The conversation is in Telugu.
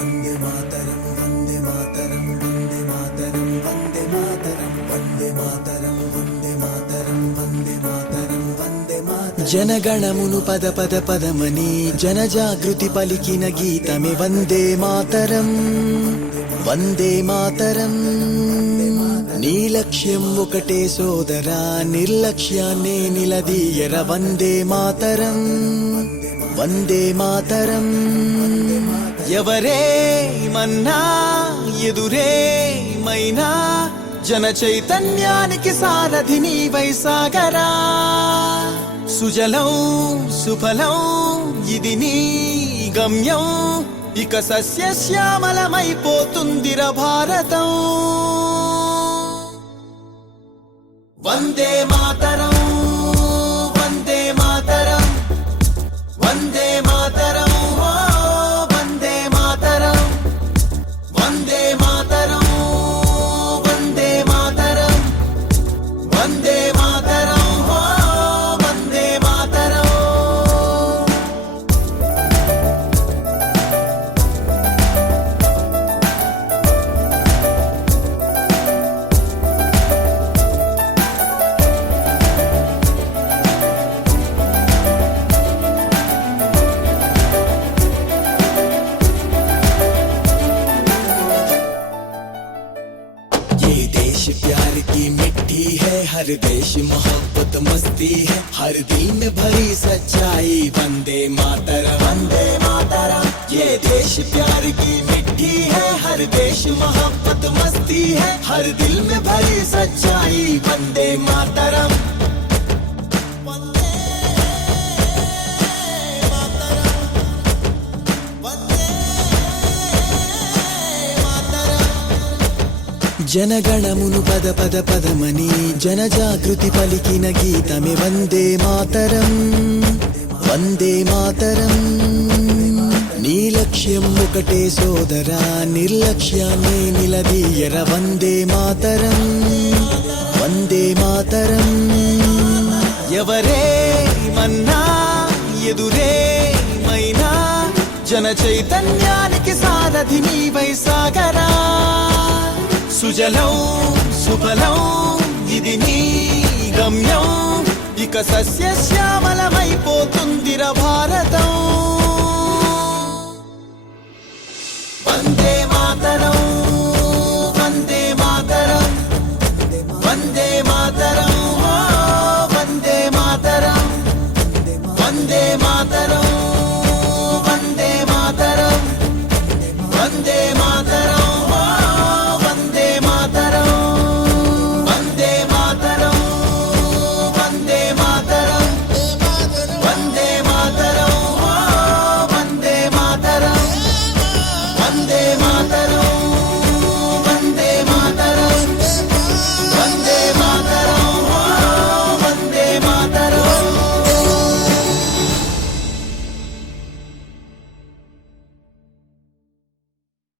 వందే మాతరం వందే మాతరం వందే మాతరం వందే మాతరం వందే మాతరం వందే మాతరం వందే మాతరం వందే మాతరం జనగణమును పద పద పదమని జనజాగృతి పలికిన గీతమే వందే మాతరం వందే మాతరం నీ లక్ష్యం ఒకటే సోదరా నిర్లక్ష్యాన్నే నిలదీయర వందే మాతరం వందే మాతరం ఎవరే మన్నా ఎదురే మైనా జన చైతన్యానికి సారథి నీవై సాగరా సుజలం సుఫలం ఇది నీ గమ్యం ఇక సస్యశ్యామలమైపోతుందిర భారతం వందే మాతరం వందే మాతరం వందే మాతరం ఓ వందే మాతరం వందే మాతరం వందే మాతరం వందే మాతరం ఓ వందే మాతరం प्यार की मिट्टी है हर देश मोहब्बत मस्ती है हर दिल में भरी सच्चाई वंदे मातरम वंदे मातरम ये देश प्यार की मिट्टी है हर देश मोहब्बत मस्ती है हर दिल में भरी सच्चाई वंदे मातरम జనగణమును పద పద పదమని జనజాగృతి పలికిన గీతమే వందే మాతరం వందే మాతరం నీ లక్ష్యం ఒకటే సోదరా నిర్లక్ష్యాన్నే నిలదీయర వందే మాతరం వందే మాతరం ఎవరే మన్నా ఎదురే మైనా జన చైతన్యానికి సారథి నీవై సాగరా సుజలం సుఫలం ఇది నీ గమ్యం ఇక సస్యశ్యామలమైపోతుందిర భారతం వందే మాతరం వందే మాతరం వందే మాతరం ఓ వందే మాతరం వందే మాతరం